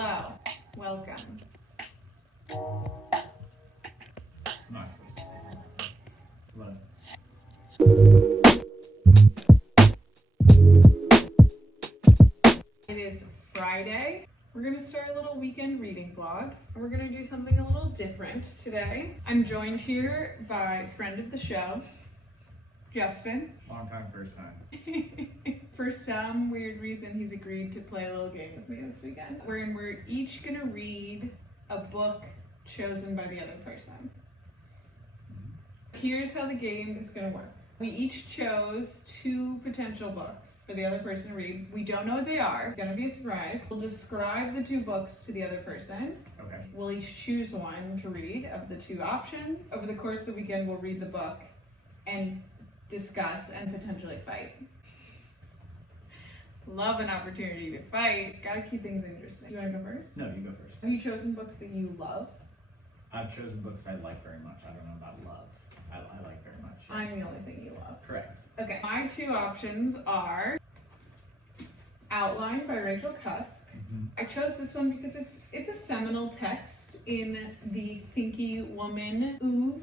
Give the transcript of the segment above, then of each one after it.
Hello. Welcome. I'm not supposed to say that. Hello. It is Friday. We're going to start a little weekend reading vlog, and we're going to do something a little different today. I'm joined here by friend of the show, Justin. Long time, first time. For some weird reason, he's agreed to play a little game with me this weekend. We're each going to read a book chosen by the other person. Here's how the game is going to work. We each chose 2 potential books for the other person to read. We don't know what they are. It's going to be a surprise. We'll describe the 2 books to the other person. Okay. We'll each choose one to read of the 2 options. Over the course of the weekend, we'll read the book and discuss and potentially fight. Love an opportunity to fight. Gotta keep things interesting. You want to go first? No, you go first. Have you chosen books that you love? I've chosen books I like very much. I don't know about love. I like very much. I'm the only thing you love. Correct. Okay, my 2 options are Outline by Rachel Cusk. I chose this one because it's a seminal text in the Thinky Woman oeuvre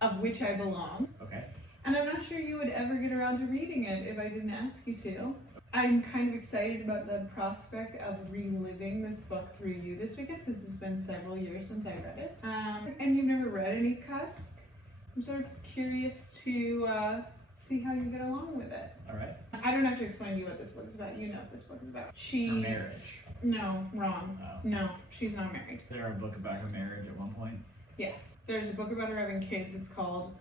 of which I belong. Okay. And I'm not sure you would ever get around to reading it if I didn't ask you to. I'm kind of excited about the prospect of reliving this book through you this weekend, since it's been several years since I read it. And you've never read any Cusk. I'm sort of curious to see how you get along with it. All right. I don't have to explain to you what this book is about. You know what this book is about. Her marriage. No, wrong. Oh. No, she's not married. Is there a book about her marriage at one point? Yes. There's a book about her having kids. It's called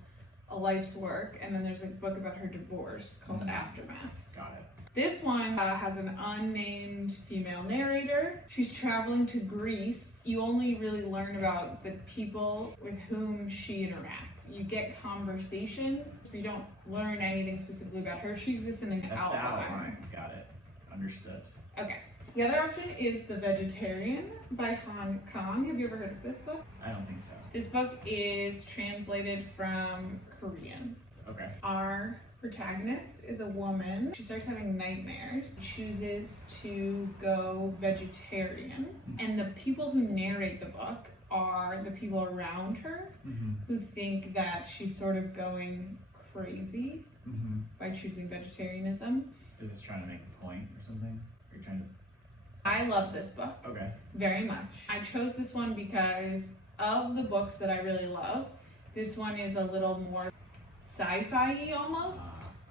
A Life's Work. And then there's a book about her divorce called Aftermath. Got it. This one has an unnamed female narrator. She's traveling to Greece. You only really learn about the people with whom she interacts. You get conversations. You don't learn anything specifically about her. She exists in an That's outline. the outline. Got it. Understood. Okay. The other option is The Vegetarian by Han Kang. Have you ever heard of this book? I don't think so. This book is translated from Korean. Okay. Our protagonist is a woman. She starts having nightmares, chooses to go vegetarian, and the people who narrate the book are the people around her who think that she's sort of going crazy by choosing vegetarianism. Is this trying to make a point or something? Are you trying to... I love this book Okay. very much. I chose this one because of the books that I really love. This one is a little more sci-fi-y almost.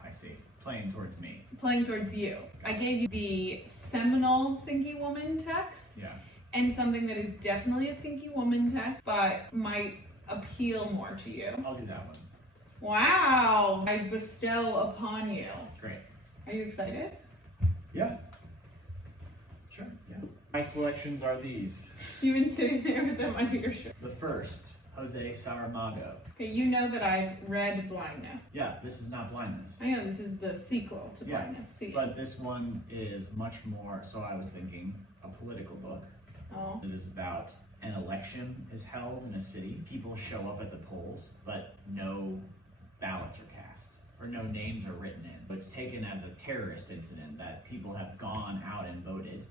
I see. Playing towards me. Playing towards you. I gave you the seminal Thinky Woman text. Yeah. And something that is definitely a Thinky Woman text, but might appeal more to you. I'll do that one. Wow! I bestow upon you. Great. Are you excited? Yeah. Sure. Yeah. My selections are these. You've been sitting there with them under your shirt. The first, Jose Saramago. Okay, you know that I've read Blindness. Yeah, this is not Blindness. I know this is the sequel to Yeah, Blindness. See it. But this one is much more, so I was thinking, a political book. Oh. It is about an election is held in a city. People show up at the polls, but no ballots are cast, or no names are written in. It's taken as a terrorist incident that people have gone out and voted,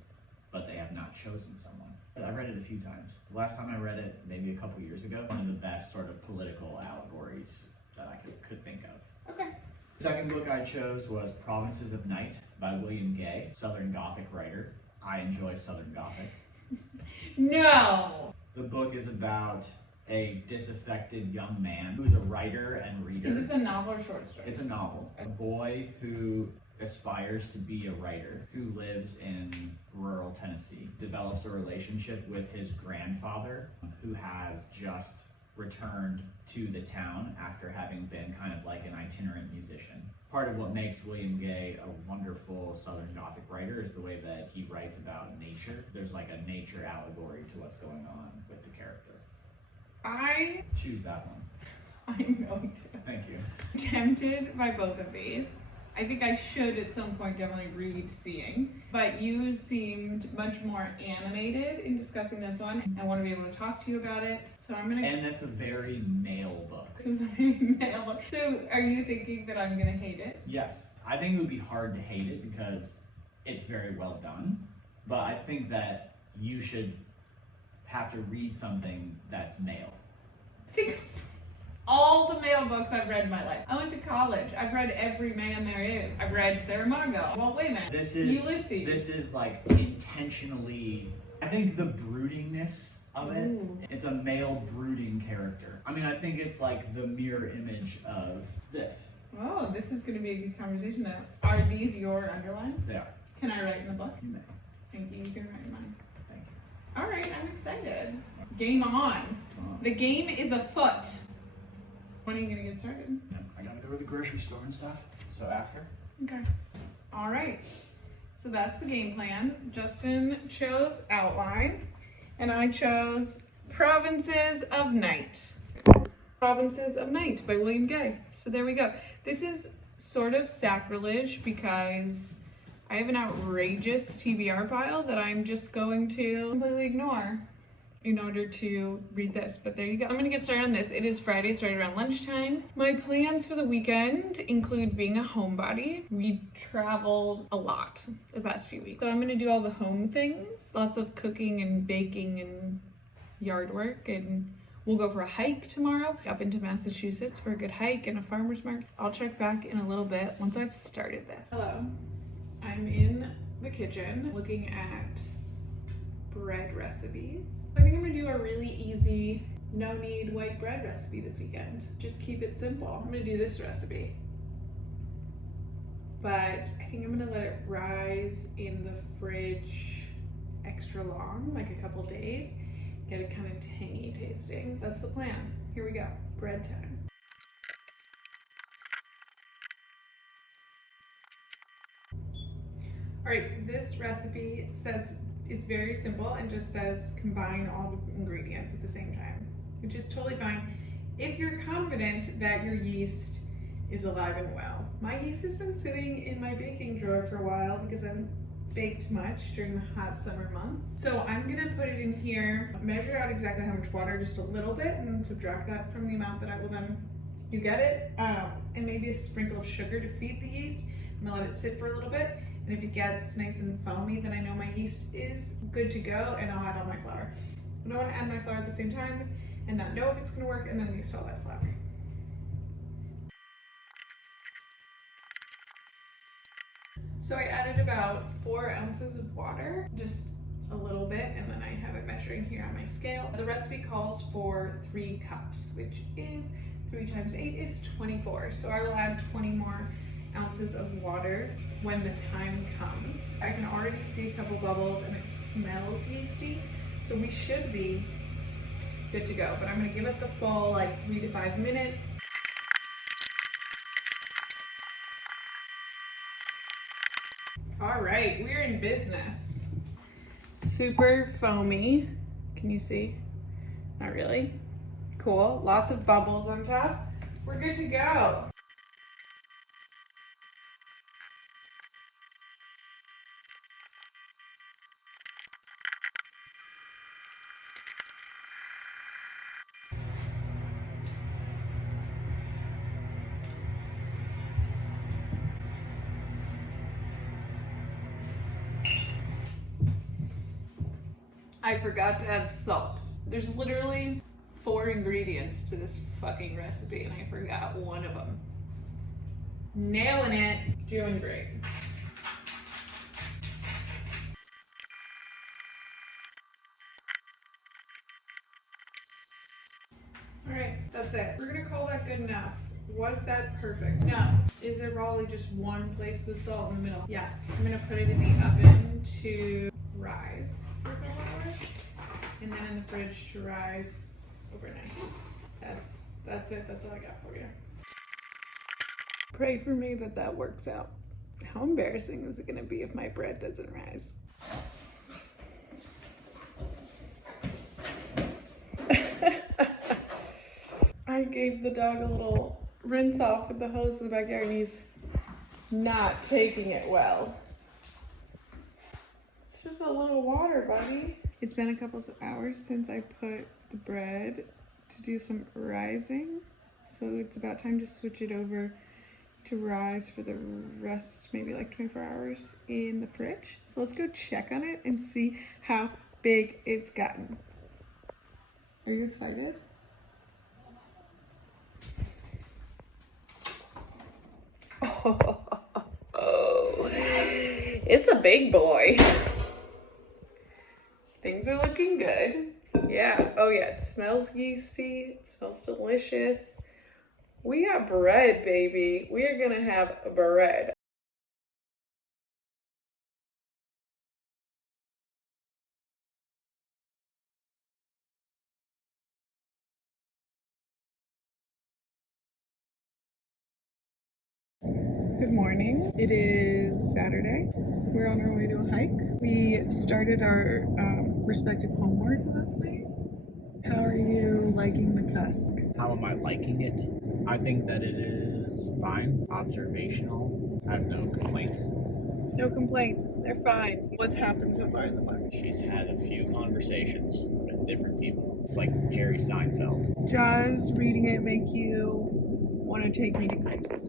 but they have not chosen someone. I read it a few times. The last time I read it, maybe a couple years ago, one of the best sort of political allegories that I could think of. Okay. The second book I chose was Provinces of Night by William Gay, Southern Gothic writer. I enjoy Southern Gothic. No! The book is about a disaffected young man who's a writer and reader. Is this a novel or short story? It's a novel. A boy who aspires to be a writer, who lives in rural Tennessee, develops a relationship with his grandfather, who has just returned to the town after having been kind of like an itinerant musician. Part of what makes William Gay a wonderful Southern Gothic writer is the way that he writes about nature. There's like a nature allegory to what's going on with the character. I Choose that one. I'm going to. Thank you. Tempted by both of these. I think I should at some point definitely read Seeing, but you seemed much more animated in discussing this one. I want to be able to talk to you about it, so I'm gonna. And it's a very male book. This is a very male book. So are you thinking that I'm gonna hate it? Yes, I think it would be hard to hate it because it's very well done, but I think that you should have to read something that's male. Think of all the male books I've read in my life. I went to college. I've read every man there is. I've read Saramago, Walt Whitman, Ulysses. This is like intentionally, I think the broodingness of it, it's a male brooding character. I mean, I think it's like the mirror image of this. Oh, this is going to be a good conversation though. Are these your underlines? They are. Can I write in the book? You may. Thank you. You can write mine. Thank you. All right, I'm excited. Game on. The game is afoot. When are you going to get started? I gotta go to the grocery store and stuff. So after? Okay. All right. So that's the game plan. Justin chose outline, and I chose Provinces of Night. Provinces of Night by William Gay. So there we go. This is sort of sacrilege because I have an outrageous TBR pile that I'm just going to completely ignore in order to read this, but there you go. I'm gonna get started on this. It is Friday, it's right around lunchtime. My plans for the weekend include being a homebody. We traveled a lot the past few weeks. So I'm gonna do all the home things, lots of cooking and baking and yard work, and we'll go for a hike tomorrow up into Massachusetts for a good hike and a farmer's market. I'll check back in a little bit once I've started this. Hello, I'm in the kitchen looking at bread recipes. I think I'm gonna do a really easy, no knead white bread recipe this weekend. Just keep it simple. I'm gonna do this recipe. But I think I'm gonna let it rise in the fridge extra long, like a couple days. Get it kind of tangy tasting. That's the plan. Here we go, bread time. All right, so this recipe is very simple and just says combine all the ingredients at the same time, which is totally fine if you're confident that your yeast is alive and well. My yeast has been sitting in my baking drawer for a while because I haven't baked much during the hot summer months. So I'm gonna put it in here, measure out exactly how much water, just a little bit, and subtract that from the amount that I will then, you get it? And maybe a sprinkle of sugar to feed the yeast. I'm gonna let it sit for a little bit. And if it gets nice and foamy, then I know my yeast is good to go, and I'll add all my flour. I don't want to add my flour at the same time and not know if it's going to work and then waste all that flour. So I added about 4 ounces of water, just a little bit, and then I have it measuring here on my scale. The recipe calls for 3 cups, which is 3 times 8 is 24. So I will add 20 more ounces of water when the time comes. I can already see a couple bubbles and it smells yeasty, so we should be good to go. But I'm gonna give it the full like 3 to 5 minutes. All right, we're in business. Super foamy. Can you see? Not really. Cool, lots of bubbles on top. We're good to go. I forgot to add salt. There's literally 4 ingredients to this fucking recipe and I forgot one of them. Nailing it. Doing great. All right, that's it. We're gonna call that good enough. Was that perfect? No. Is there probably just one place with salt in the middle? Yes. I'm gonna put it in the oven to rise for a couple hours, and then in the fridge to rise overnight. That's it. That's all I got for you. Pray for me that that works out. How embarrassing is it gonna be if my bread doesn't rise? I gave the dog a little rinse off with the hose in the backyard and he's not taking it well. It's just a little water, buddy. It's been a couple of hours since I put the bread to do some rising. So it's about time to switch it over to rise for the rest, maybe like 24 hours in the fridge. So let's go check on it and see how big it's gotten. Are you excited? Oh, it's a big boy. Things are looking good. Yeah, oh yeah, it smells yeasty, it smells delicious. We got bread, baby. We are gonna have bread. Good morning. It is Saturday. We're on our way to a hike. We started our respective homework last night. How are you liking the cusk? How am I liking it? I think that it is fine, observational. I have no complaints. No complaints. They're fine. What's happened so far in the book? She's had a few conversations with different people. It's like Jerry Seinfeld. Does reading it make you want to take me to Greece?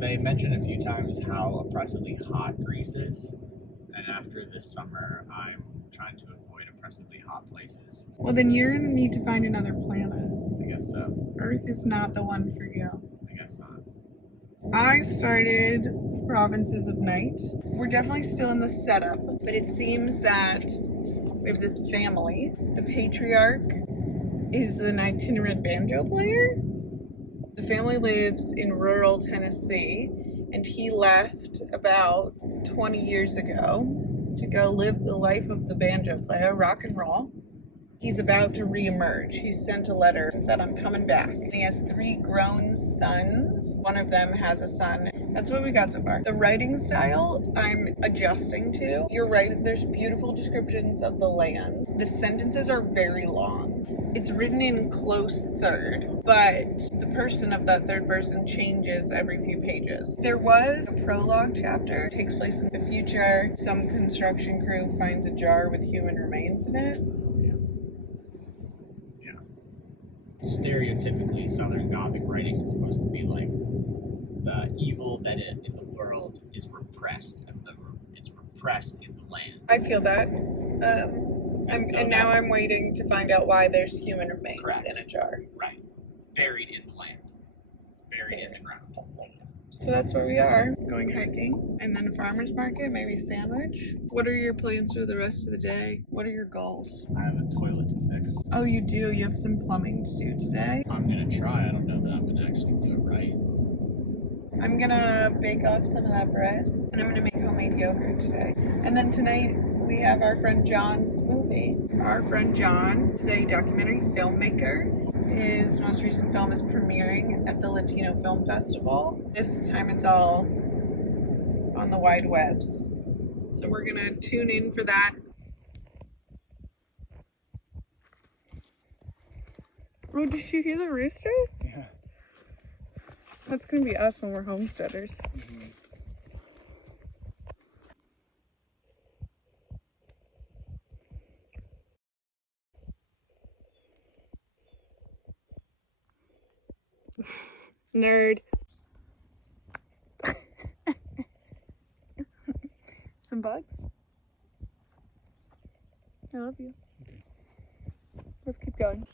They mentioned a few times how oppressively hot Greece is, and after this summer, I'm trying to avoid oppressively hot places. Well, then you're going to need to find another planet. I guess so. Earth is not the one for you. I guess not. I started Provinces of Night. We're definitely still in the setup, but it seems that we have this family. The patriarch is an itinerant banjo player. The family lives in rural Tennessee, and he left about 20 years ago to go live the life of the banjo player, rock and roll. He's about to re-emerge. He sent a letter and said, I'm coming back. And he has 3 grown sons. One of them has a son. That's what we got so far. The writing style, I'm adjusting to. You're right, there's beautiful descriptions of the land. The sentences are very long. It's written in close third, but the person of that third person changes every few pages. There was a prologue chapter. It takes place in the future. Some construction crew finds a jar with human remains in it. Stereotypically, Southern Gothic writing is supposed to be like the evil that in the world is repressed, and it's repressed in the land. I feel that. And now I'm waiting to find out why there's human remains in a jar. Right. Buried in the land. Buried in the ground. So that's where we are, going hiking, and then a farmer's market, maybe a sandwich. What are your plans for the rest of the day? What are your goals? I have a toilet to fix. Oh, you do? You have some plumbing to do today? I'm gonna try. I don't know that I'm gonna actually do it right. I'm gonna bake off some of that bread, and I'm gonna make homemade yogurt today. And then tonight, we have our friend John's movie. Our friend John is a documentary filmmaker. His most recent film is premiering at the Latino Film Festival. This time it's all on the wide webs. So we're gonna tune in for that. Oh, did you hear the rooster? Yeah. That's gonna be us when we're homesteaders. Mm-hmm. Nerd. Some bugs? I love you. Let's keep going.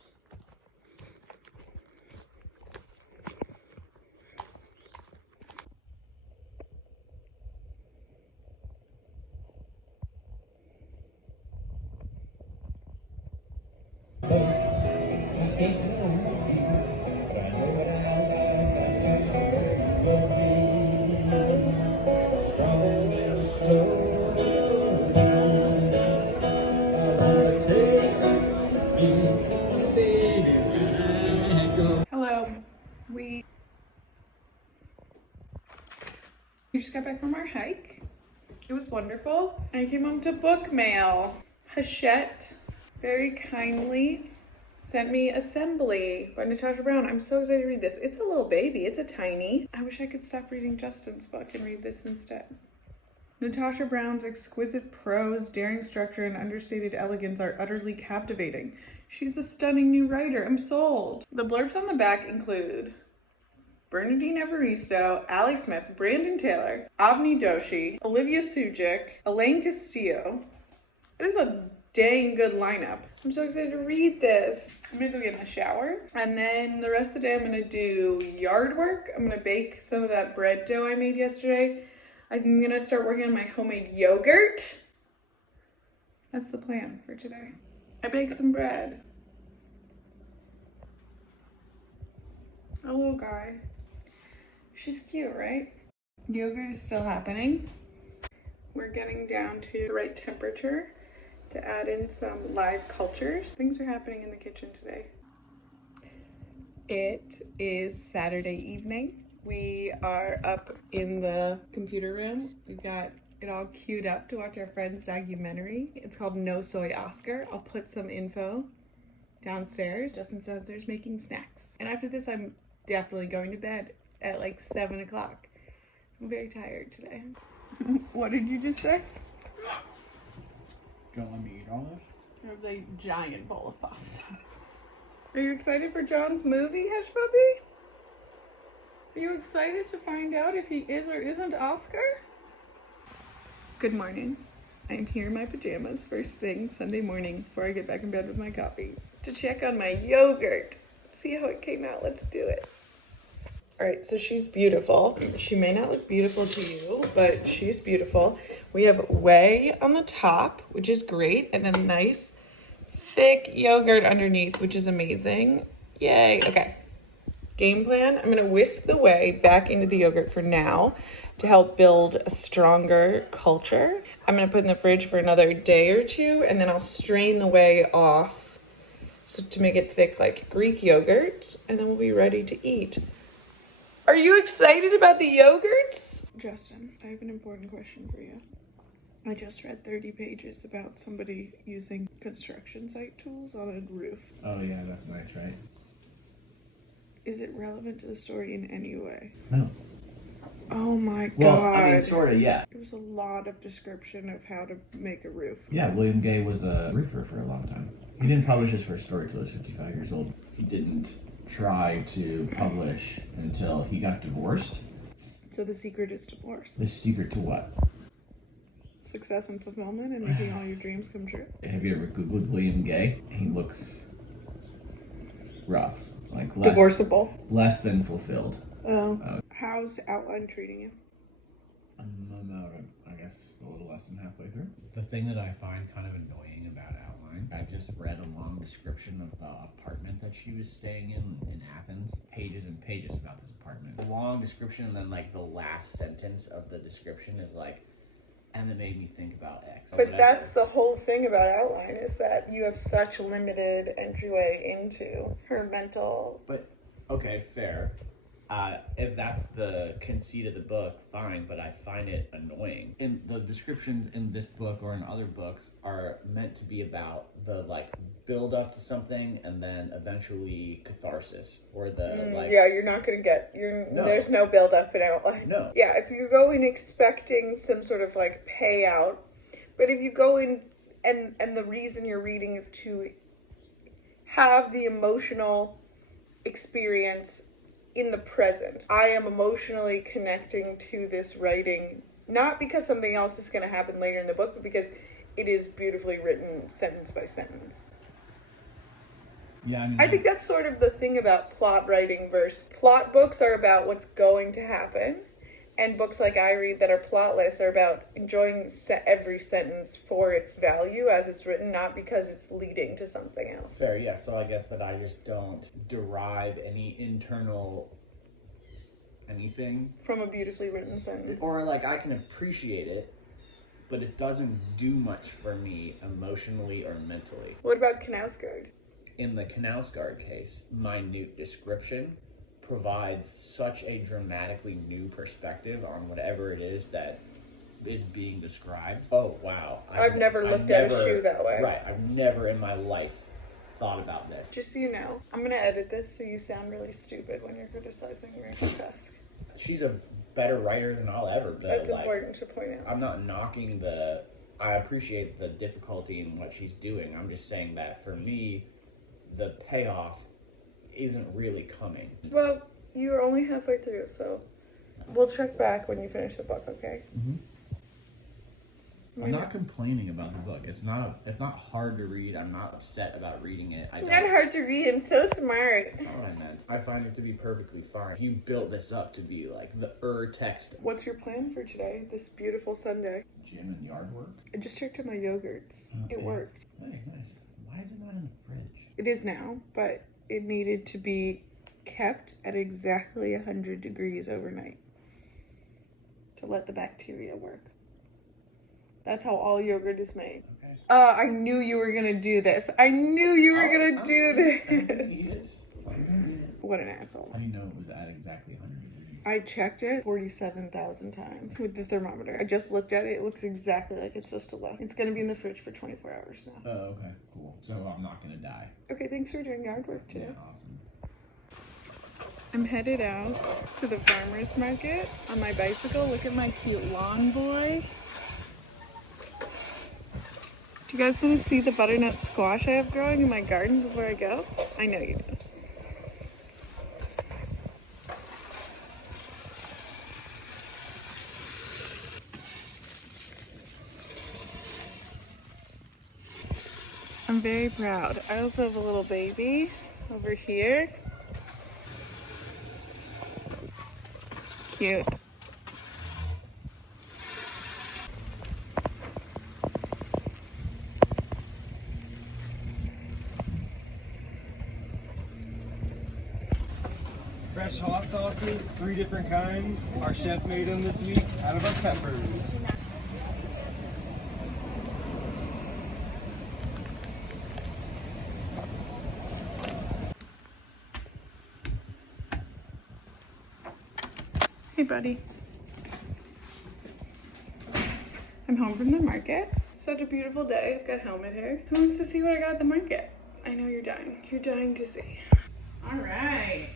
We just got back from our hike. It was wonderful. I came home to book mail. Hachette very kindly sent me Assembly by Natasha Brown. I'm so excited to read this. It's a little baby. It's a tiny. I wish I could stop reading Justin's book and read this instead. Natasha Brown's exquisite prose, daring structure, and understated elegance are utterly captivating. She's a stunning new writer. I'm sold. The blurbs on the back include Bernadine Evaristo, Allie Smith, Brandon Taylor, Avni Doshi, Olivia Sujic, Elaine Castillo, It is a dang good lineup. I'm so excited to read this. I'm gonna go get in the shower, and then the rest of the day I'm gonna do yard work. I'm gonna bake some of that bread dough I made yesterday. I'm gonna start working on my homemade yogurt. That's the plan for today. I baked some bread. A little guy. She's cute, right? Yogurt is still happening. We're getting down to the right temperature to add in some live cultures. Things are happening in the kitchen today. It is Saturday evening. We are up in the computer room. We've got it all queued up to watch our friend's documentary. It's called No Soy Oscar. I'll put some info downstairs. Justin's downstairs making snacks. And after this, I'm definitely going to bed at like 7 o'clock. I'm very tired today. What did you just say? Don't let me eat all this? It was a giant bowl of pasta. Are you excited for John's movie, Hush Puppy? Are you excited to find out if he is or isn't Oscar? Good morning. I'm here in my pajamas first thing Sunday morning before I get back in bed with my coffee to check on my yogurt. See how it came out. Let's do it. All right, so she's beautiful. She may not look beautiful to you, but she's beautiful. We have whey on the top, which is great, and then nice thick yogurt underneath, which is amazing. Yay. Okay. Game plan. I'm gonna whisk the whey back into the yogurt for now to help build a stronger culture. I'm gonna put in the fridge for another day or two, and then I'll strain the whey off so to make it thick like Greek yogurt, and then we'll be ready to eat. Are you excited about the yogurts? Justin, I have an important question for you. I just read 30 pages about somebody using construction site tools on a roof. Oh yeah, that's nice, right? Is it relevant to the story in any way? No. Oh my god. Well, I mean, sort of, yeah. There was a lot of description of how to make a roof. Yeah, William Gay was a roofer for a long time. He didn't publish his first story till he was 55 years old. He didn't try to publish until he got divorced. So the secret is divorce. The secret to what? Success and fulfillment and making all your dreams come true. Have you ever Googled William Gay? He looks rough. Like Divorceable. Less than fulfilled. Oh. How's Outline treating you? I'm about, I guess, a little less than halfway through. The thing that I find kind of annoying about Outline, I just read a long description of the apartment that she was staying in Athens. Pages and pages about this apartment. A long description, and then like the last sentence of the description is like, and it made me think about X. But that's the whole thing about Outline, is that you have such limited entryway into her mental... But, okay, fair. If that's the conceit of the book, fine, but I find it annoying. And the descriptions in this book or in other books are meant to be about the, like, build up to something and then eventually catharsis. Or the, Yeah, you're not going to get... No. There's no build up in Outline. No. Yeah, if you go in expecting some sort of, like, payout, but if you go in and the reason you're reading is to have the emotional experience in the present. I am emotionally connecting to this writing, not because something else is going to happen later in the book, but because it is beautifully written sentence by sentence. Yeah, I think that's sort of the thing about plot writing versus plot books are about what's going to happen, and books like I read that are plotless are about enjoying every sentence for its value as it's written, not because it's leading to something else. Fair, yeah. So I guess that I just don't derive any internal anything from a beautifully written sentence. Or like I can appreciate it, but it doesn't do much for me emotionally or mentally. What about Knausgaard? In the Knausgaard case, minute description provides such a dramatically new perspective on whatever it is that is being described. Oh, wow. I've never looked at a shoe that way. Right. I've never in my life thought about this. Just so you know, I'm going to edit this so you sound really stupid when you're criticizing Rachel Cusk. She's a better writer than I'll ever be. That's important to point out. I'm not knocking I appreciate the difficulty in what she's doing. I'm just saying that for me, the payoff isn't really coming. Well, you're only halfway through, so we'll check back when you finish the book, okay? Mm-hmm. I'm not complaining about the book. It's not hard to read. I'm not upset about reading it. Not hard to read. I'm so smart. That's not what I meant. I find it to be perfectly fine. You built this up to be like the text. What's your plan for today, this beautiful Sunday? Gym and yard work? I just checked on my yogurts. It worked. Hey, nice. Why is it not in the fridge? It is now, but it needed to be kept at exactly 100 degrees overnight to let the bacteria work. That's how all yogurt is made. Okay. I knew you were gonna do this. I knew you were gonna do this. What an asshole. How do you know it was at exactly 100 degrees? I checked it 47,000 times with the thermometer. I just looked at it. It looks exactly like it's supposed to look. It's gonna be in the fridge for 24 hours now. Oh, okay, cool. So I'm not gonna die. Okay, thanks for doing yard work today. Yeah, awesome. I'm headed out to the farmer's market on my bicycle. Look at my cute lawn boy. Do you guys want to see the butternut squash I have growing in my garden before I go? I know you do. I'm very proud. I also have a little baby over here. Cute. Fresh hot sauces, 3 different kinds. Our chef made them this week out of our peppers. Hey, buddy. I'm home from the market. Such a beautiful day. I've got helmet hair. Who wants to see what I got at the market? I know you're dying. You're dying to see. All right.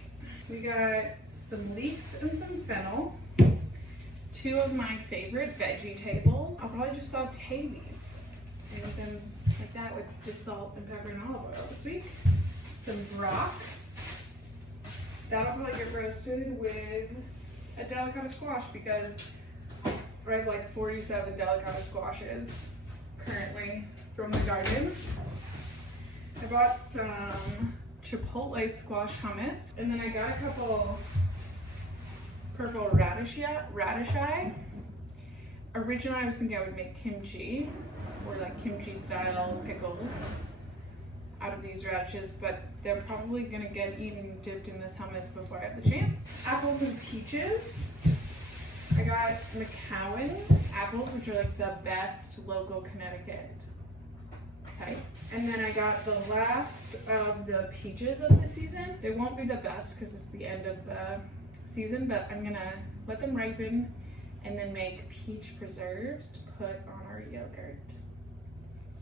We got some leeks and some fennel. 2 of my favorite veggie tables. I'll probably just saute these. Anything like that with just salt and pepper and olive oil this week. Some brock. That'll probably get roasted with a delicata squash because I have like 47 delicata squashes currently from the garden. I bought some chipotle squash hummus, and then I got a couple purple radish eye. Originally I was thinking I would make kimchi or like kimchi style pickles out of these radishes, but they're probably gonna get even dipped in this hummus before I have the chance. Apples and peaches. I got McCowan apples, which are like the best local Connecticut type. And then I got the last of the peaches of the season. They won't be the best because it's the end of the season, but I'm gonna let them ripen and then make peach preserves to put on our yogurt.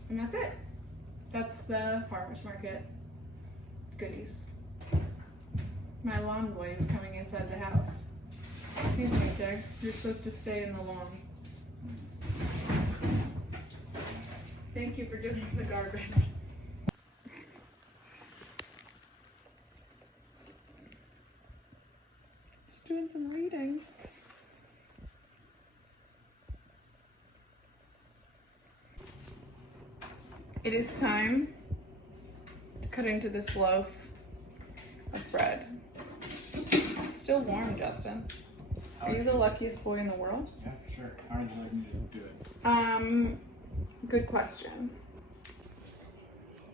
And that's it. That's the farmer's market goodies. My lawn boy is coming inside the house. Excuse me, sir. You're supposed to stay in the lawn. Thank you for doing the garbage. Just doing some reading. It is time to cut into this loaf of bread. It's still warm, Justin. Are you the luckiest boy in the world? Yeah, for sure. How would you like me to do it? Good question.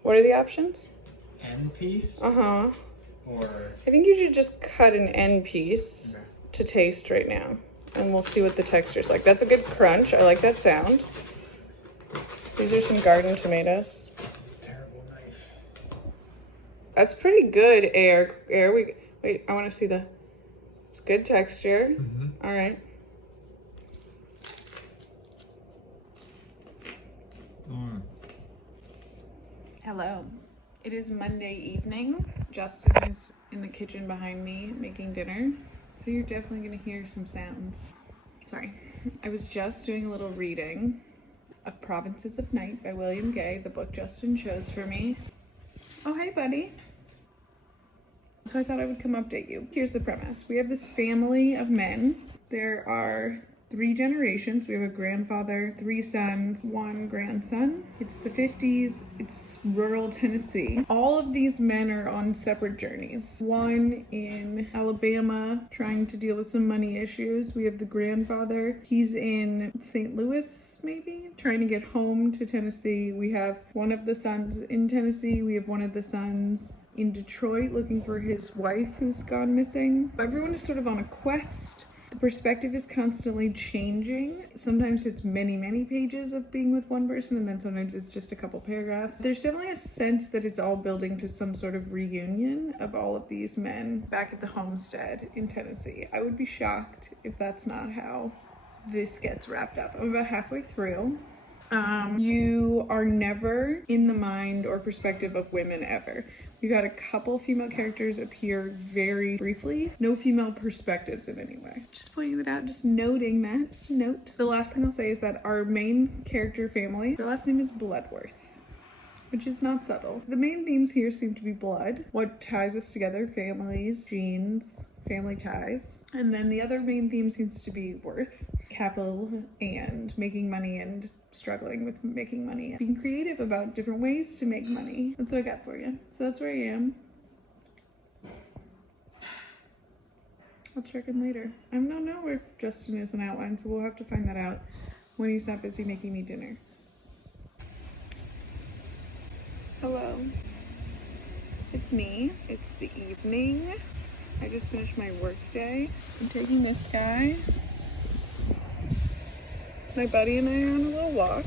What are the options? End piece Uh-huh. or I think you should just cut an end piece to taste right now. And we'll see what the texture's like. That's a good crunch. I like that sound. These are some garden tomatoes. this is a terrible knife. That's pretty good, wait, I want to see it's good texture. Mm-hmm. All right. Hello. It is Monday evening. Justin is in the kitchen behind me making dinner. So you're definitely gonna hear some sounds. Sorry. I was just doing a little reading of Provinces of Night by William Gay, the book Justin chose for me. Oh, hey, buddy. So I thought I would come update you. Here's the premise. We have this family of men. There are 3 generations. We have a grandfather, 3 sons, 1 grandson. It's the 50s. It's rural Tennessee. All of these men are on separate journeys. One in Alabama trying to deal with some money issues. We have the grandfather. He's in St. Louis, maybe, trying to get home to Tennessee. We have one of the sons in Tennessee. We have one of the sons in Detroit looking for his wife who's gone missing. Everyone is sort of on a quest. The perspective is constantly changing. Sometimes it's many pages of being with one person, and then sometimes it's just a couple paragraphs. There's definitely a sense that it's all building to some sort of reunion of all of these men back at the homestead in Tennessee. I would be shocked if that's not how this gets wrapped up. I'm about halfway through. You are never in the mind or perspective of women ever. We've had a couple female characters appear very briefly. No female perspectives in any way. Just pointing that out, just noting that, just a note. The last thing I'll say is that our main character family, their last name is Bloodworth, which is not subtle. The main themes here seem to be blood, what ties us together, families, genes, family ties. And then the other main theme seems to be worth, capital, and making money and struggling with making money and being creative about different ways to make money. That's what I got for you. So that's where I am. I'll check in later. I don't know where Justin is in outline, so we'll have to find that out when he's not busy making me dinner. Hello. It's me. It's the evening. I just finished my work day. I'm taking this guy. My buddy and I are on a little walk.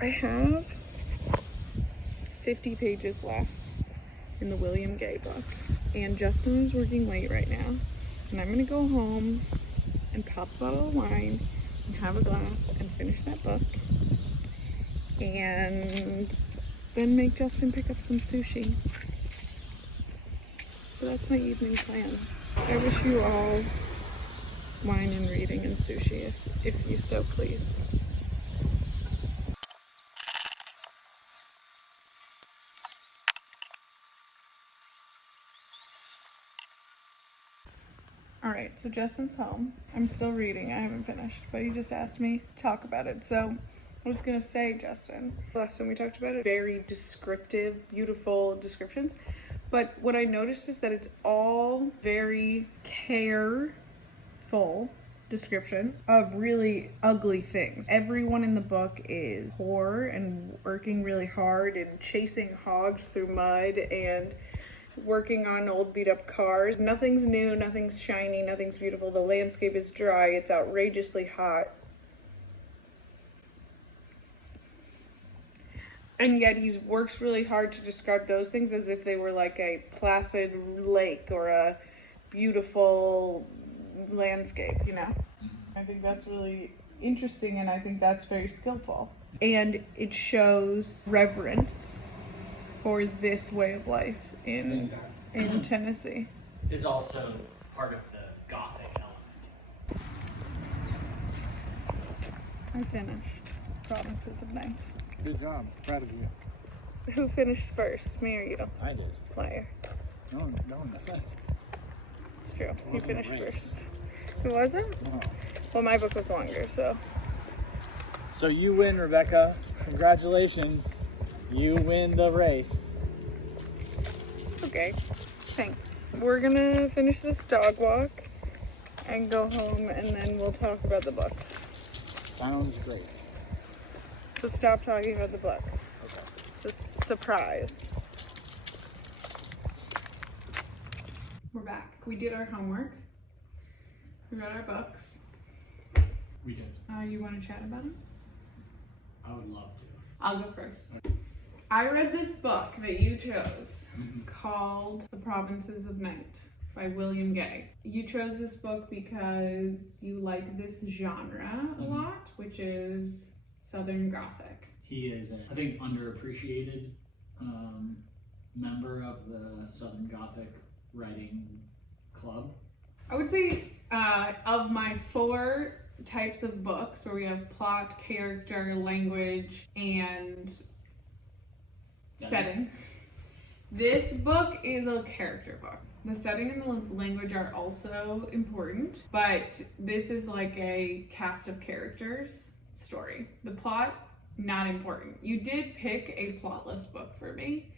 I have 50 pages left in the William Gay book. And Justin is working late right now. And I'm gonna go home and pop a bottle of wine and have a glass and finish that book. And then make Justin pick up some sushi. So that's my evening plan. I wish you all wine and reading and sushi if you so please. Alright, so Justin's home. I'm still reading, I haven't finished, but he just asked me to talk about it. So I was gonna say, Justin, last time we talked about it, very descriptive, beautiful descriptions. But what I noticed is that it's all very careful descriptions of really ugly things. Everyone in the book is poor and working really hard and chasing hogs through mud and working on old beat up cars. Nothing's new, nothing's shiny, nothing's beautiful. The landscape is dry, it's outrageously hot. And yet he works really hard to describe those things as if they were like a placid lake or a beautiful landscape, you know? I think that's really interesting, and I think that's very skillful. And it shows reverence for this way of life in Tennessee. Is also part of the Gothic element. I finished Provinces of Night. Good job. Proud of you. Who finished first, me or you? I did. Liar. No. It's true. You wasn't a finished race. first. It wasn't? No. Well, my book was longer, so. So you win, Rebecca. Congratulations. You win the race. Okay, thanks. We're gonna finish this dog walk and go home, and then we'll talk about the book. Sounds great. So stop talking about the book. Okay. Just surprise. We're back. We did our homework. We read our books. We did. You want to chat about them? I would love to. I'll go first. I read this book that you chose called The Provinces of Night by William Gay. You chose this book because you like this genre a lot, which is Southern Gothic. He is, I think, underappreciated member of the Southern Gothic writing club. I would say of my 4 types of books where we have plot, character, language, and setting, this book is a character book. The setting and the language are also important, but this is like a cast of characters story. The plot, not important. You did pick a plotless book for me,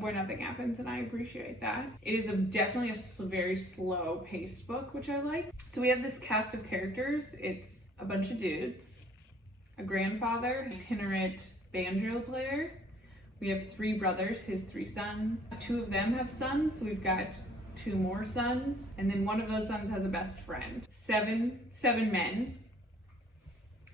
where nothing happens, and I appreciate that. It is definitely a very slow paced book, which I like. So we have this cast of characters. It's a bunch of dudes, a grandfather, an itinerant banjo player. We have 3 brothers, his 3 sons. 2 of them have sons, so we've got 2 more sons. And then one of those sons has a best friend. Seven men.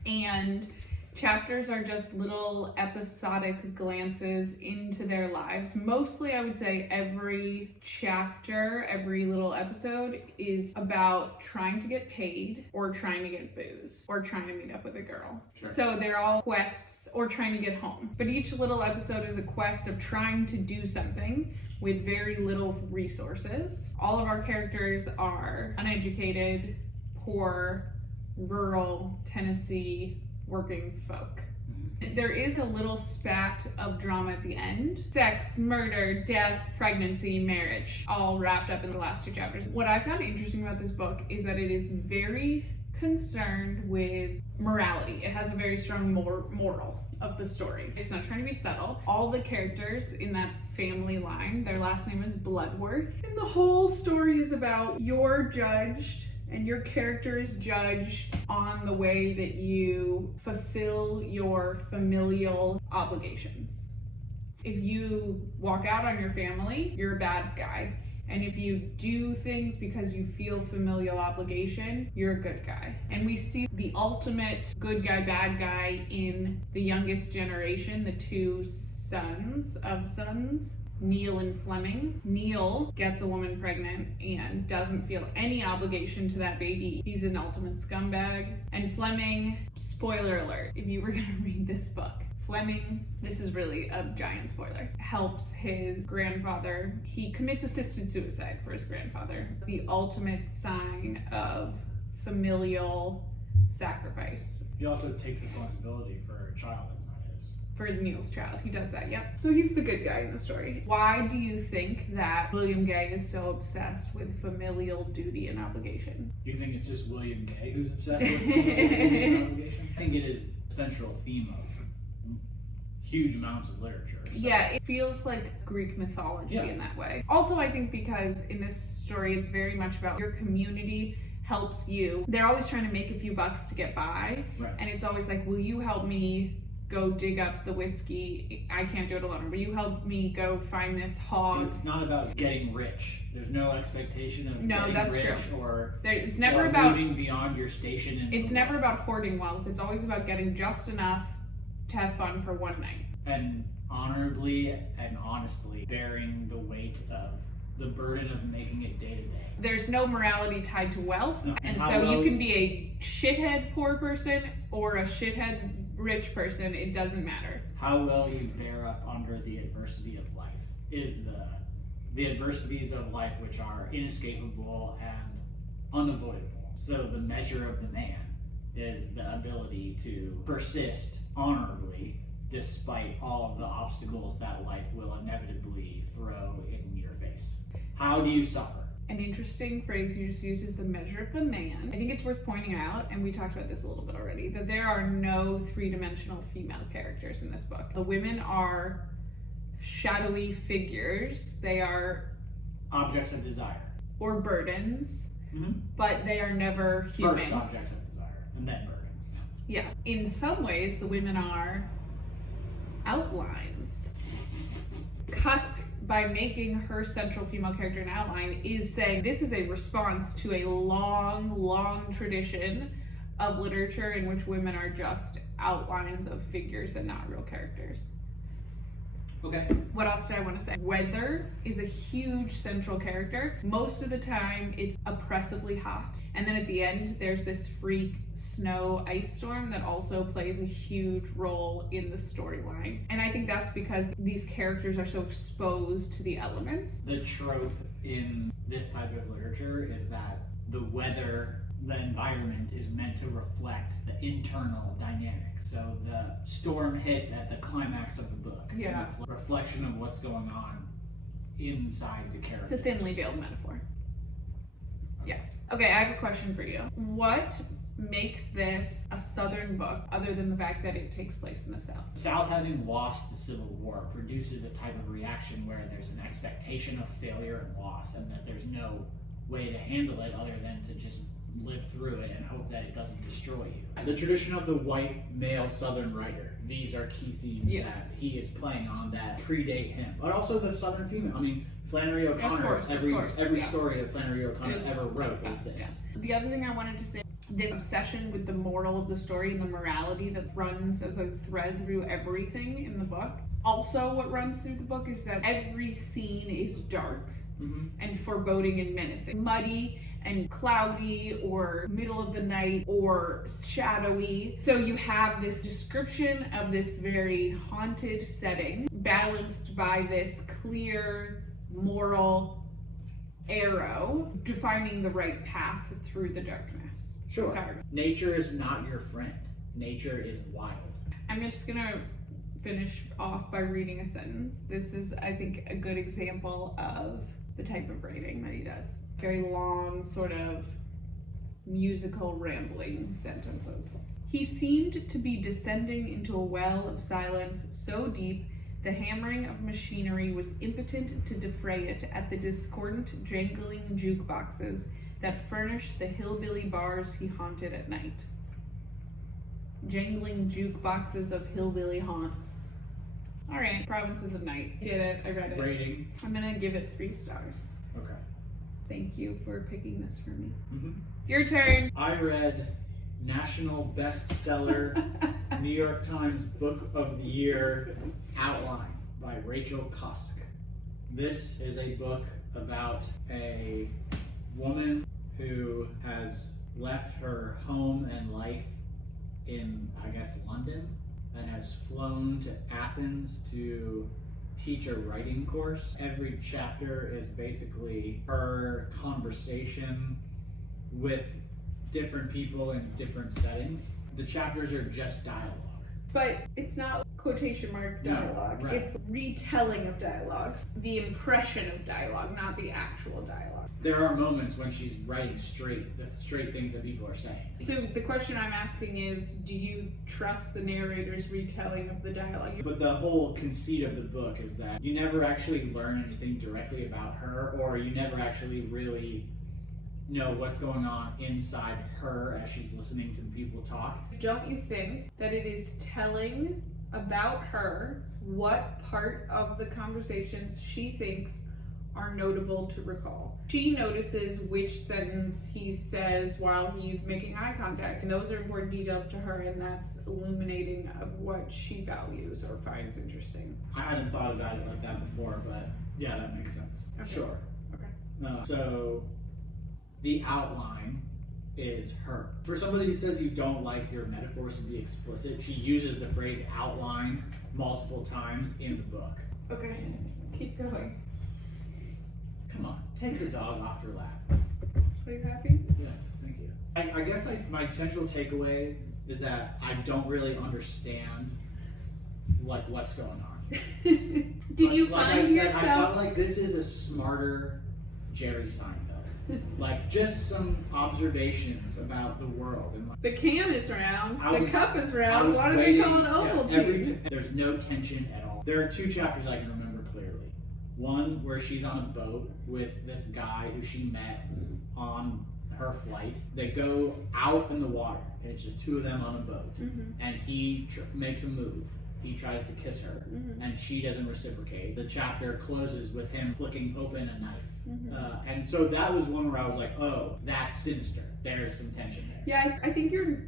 And chapters are just little episodic glances into their lives. Mostly, I would say every chapter, every little episode is about trying to get paid or trying to get booze or trying to meet up with a girl. Sure. So they're all quests or trying to get home. But each little episode is a quest of trying to do something with very little resources. All of our characters are uneducated, poor, rural Tennessee working folk. There is a little spat of drama at the end. Sex, murder, death, pregnancy, marriage, all wrapped up in the last 2 chapters. What I found interesting about this book is that it is very concerned with morality. It has a very strong moral of the story. It's not trying to be subtle. All the characters in that family line, their last name is Bloodworth. And the whole story is about you're judged and your character is judged on the way that you fulfill your familial obligations. If you walk out on your family, you're a bad guy. And if you do things because you feel familial obligation, you're a good guy. And we see the ultimate good guy, bad guy in the youngest generation, the 2 sons, Neil and Fleming. Neil gets a woman pregnant and doesn't feel any obligation to that baby. He's an ultimate scumbag. And Fleming, spoiler alert, if you were gonna read this book, Fleming, this is really a giant spoiler, helps his grandfather. He commits assisted suicide for his grandfather. The ultimate sign of familial sacrifice. He also takes responsibility for a child that's not his. For Neil's child, he does that, yep. So he's the good guy in the story. Why do you think that William Gay is so obsessed with familial duty and obligation? You think it's just William Gay who's obsessed with obligation? I think it is the central theme of huge amounts of literature. So. Yeah, it feels like Greek mythology in that way. Also, I think because in this story, it's very much about your community helps you. They're always trying to make a few bucks to get by. Right. And it's always like, will you help me go dig up the whiskey? I can't do it alone. Will you help me go find this hog? It's not about getting rich. There's no expectation of No, getting that's rich true. or It's never or about moving beyond your station. It's never about hoarding wealth. It's always about getting just enough to have fun for one night. And honorably and honestly bearing the weight of the burden of making it day to day. There's no morality tied to wealth, No. and How so well- you can be a shithead poor person or a shithead rich person. It doesn't matter. How well you bear up under the adversity of life is the adversities of life which are inescapable and unavoidable. So the measure of the man is the ability to persist honorably despite all of the obstacles that life will inevitably throw in your face. How do you suffer? An interesting phrase you just used is the measure of the man. I think it's worth pointing out, and we talked about this a little bit already, that there are no 3-dimensional female characters in this book. The women are shadowy figures. They are Objects of desire. or burdens, Mm-hmm. but they are never humans. First objects of desire, and then burdens. Yeah. In some ways, the women are outlines. Cusk, by making her central female character an outline, is saying this is a response to a long, long tradition of literature in which women are just outlines of figures and not real characters. Okay. What else did I want to say? Weather is a huge central character. Most of the time, it's oppressively hot. And then at the end, there's this freak snow ice storm that also plays a huge role in the storyline. And I think that's because these characters are so exposed to the elements. The trope in this type of literature is that the weather, the environment is meant to reflect the internal dynamics. So the storm hits at the climax of the book. Yeah. And it's a reflection of what's going on inside the characters. It's a thinly veiled metaphor. Yeah. Okay, I have a question for you. What makes this a Southern book other than the fact that it takes place in the South? South, having lost the Civil War, produces a type of reaction where there's an expectation of failure and loss, and that there's no way to handle it other than to just live through it and hope that it doesn't destroy you. The tradition of the white male Southern writer. These are key themes Yes. that he is playing on that predate him. But also the Southern female. I mean, Flannery O'Connor, course, every yeah. story that Flannery O'Connor Is ever wrote like is that, this. yeah. The other thing I wanted to say, this obsession with the moral of the story and the morality that runs as a thread through everything in the book. Also, what runs through the book is that every scene is dark and foreboding and menacing. Muddy and cloudy, or middle of the night, or shadowy. So you have this description of this very haunted setting balanced by this clear moral arrow defining the right path through the darkness. Sure. Sorry. Nature is not your friend. Nature is wild. I'm just gonna finish off by reading a sentence. This is, I think, a good example of the type of writing that he does. Very long, sort of musical rambling sentences. He seemed to be descending into a well of silence so deep the hammering of machinery was impotent to defray it at the discordant, jangling jukeboxes that furnished the hillbilly bars he haunted at night. Jangling jukeboxes of hillbilly haunts. All right, Provinces of Night. Did it, I read it. Rating. I'm gonna give it 3 stars. Okay. Thank you for picking this for me. Mm-hmm. Your turn. I read national bestseller, New York Times Book of the Year, Outline by Rachel Cusk. This is a book about a woman who has left her home and life in, I guess, London, and has flown to Athens to teach a writing course. Every chapter is basically her conversation with different people in different settings. The chapters are just dialogue. But it's not quotation mark No, dialogue. right. It's retelling of dialogues. The impression of dialogue, not the actual dialogue. There are moments when she's writing the straight things that people are saying. So the question I'm asking is, do you trust the narrator's retelling of the dialogue? But the whole conceit of the book is that you never actually learn anything directly about her, or you never actually really know what's going on inside her as she's listening to the people talk. Don't you think that it is telling about her what part of the conversations she thinks are notable to recall? She notices which sentence he says while he's making eye contact, and those are important details to her, and that's illuminating of what she values or finds interesting. I hadn't thought about it like that before, but yeah, that makes sense. Okay. Sure. Okay. So the outline is her. For somebody who says you don't like your metaphors to be explicit, she uses the phrase outline multiple times in the book. Okay, keep going. Come on, take the dog off your lap. Are you happy? Yeah, thank you. I guess my central takeaway is that I don't really understand like what's going on. Did you Like find I said, yourself? I felt like this is a smarter Jerry Seinfeld. Like just some observations about the world and like, The can is round. I was- The cup is I round. was Why do waiting- they call it Ovaltine? there's no tension at all. There are 2 chapters I can remember clearly. One where she's on a boat with this guy who she met on her flight. They go out in the water, and it's just 2 of them on a boat. And he makes a move. He tries to kiss her, and she doesn't reciprocate. The chapter closes with him flicking open a knife. And so that was one where I was like, oh, that's sinister. There's some tension there. Yeah, I think you're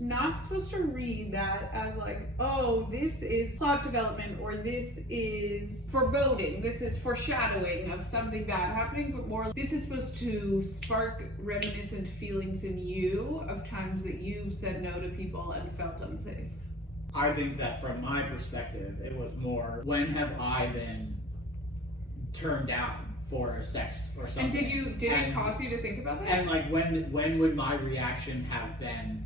not supposed to read that as like, oh, this is plot development, or this is foreboding, this is foreshadowing of something bad happening, but more this is supposed to spark reminiscent feelings in you of times that you've said no to people and felt unsafe. I think that from my perspective, it was more, when have I been turned down for sex or something? And did it cause you to think about that? And like, when would my reaction have been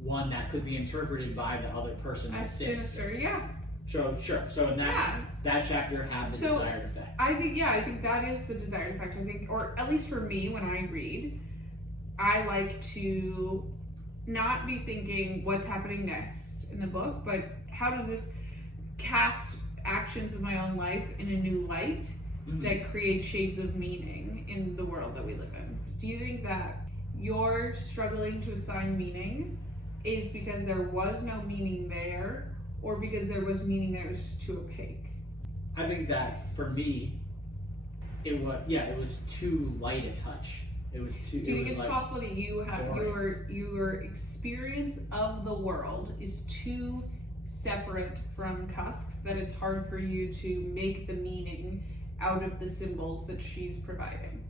one that could be interpreted by the other person as sinister? Yeah. So sure. So in that chapter had the So, desired effect. I think that is the desired effect. I think, or at least for me, when I read, I like to not be thinking what's happening next in the book, but how does this cast actions of my own life in a new light that create shades of meaning in the world that we live in. Do you think that you're struggling to assign meaning is because there was no meaning there, or because there was meaning there, it was just too opaque? I think that for me, it was too light a touch. It was too. Do you think it's possible that you have your experience of the world is too separate from Cusk's, that it's hard for you to make the meaning out of the symbols that she's providing?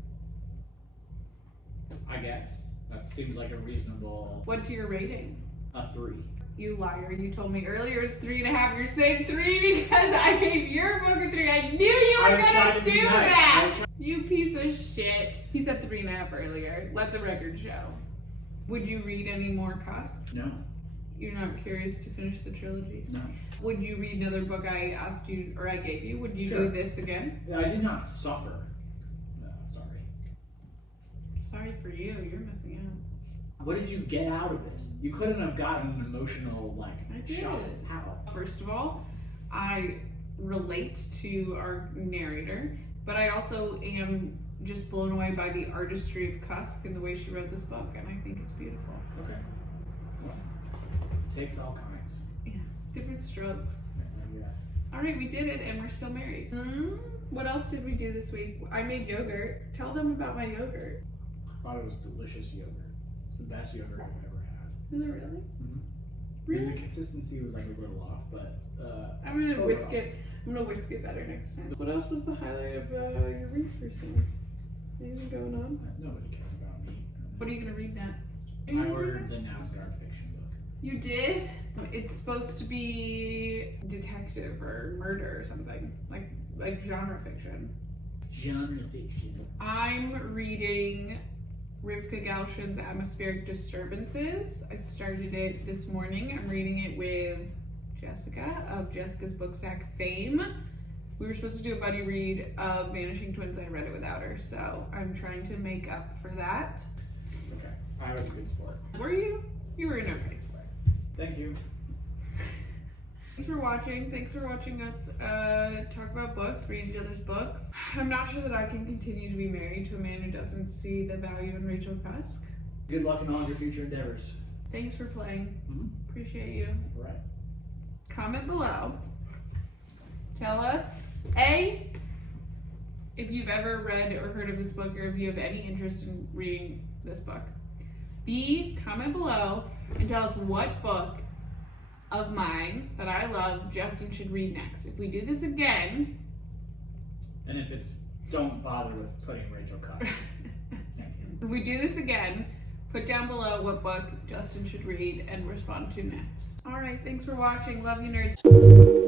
I guess that seems like a reasonable. What's your rating? A 3. You liar! You told me earlier it's 3.5. You're saying 3 because I gave your book a 3. I knew you were gonna do that. You piece of shit. He said 3.5 earlier. Let the record show. Would you read any more Cusk? No. You're not curious to finish the trilogy? No. Would you read another book I asked you, or I gave you? Would you Sure. do this again? I did not suffer. No, sorry. Sorry for you. You're missing out. What did you get out of this? You couldn't have gotten an emotional I did. shock. How? First of all, I relate to our narrator, but I also am just blown away by the artistry of Cusk and the way she wrote this book, and I think it's beautiful. Okay. Well, takes all kinds. Yeah, different strokes. I guess. All right, we did it, and we're still married. What else did we do this week? I made yogurt. Tell them about my yogurt. I thought it was delicious yogurt. It's the best yogurt I've ever had. Is it really? Mm-hmm. Really? The consistency was like a little off, but I'm gonna whisk overall. it. I'm gonna whisk it better next time. What else was the highlight of your read for today? Anything going on? Nobody cares about me. What are you gonna read next? I ordered the Now Start fiction book. You did? It's supposed to be detective or murder or something, like genre fiction. Genre fiction. I'm reading Rivka Galshin's Atmospheric Disturbances. I started it this morning. I'm reading it with Jessica of Jessica's Bookstack fame. We were supposed to do a buddy read of Vanishing Twins. I read it without her, so I'm trying to make up for that. Okay. I was a good sport. Were you? You were an okay sport. Thank you. Thanks for watching. Thanks for watching us talk about books, read each other's books. I'm not sure that I can continue to be married to a man who doesn't see the value in Rachel Cusk. Good luck in all of your future endeavors. Thanks for playing. Appreciate you. All right. Comment below. Tell us, A, if you've ever read or heard of this book, or if you have any interest in reading this book. B, comment below and tell us what book of mine that I love Justin should read next. If we do this again, And if it's, don't bother with putting Rachel Cusk. if we do this again, put down below what book Justin should read and respond to next. All right, thanks for watching. Love you, nerds.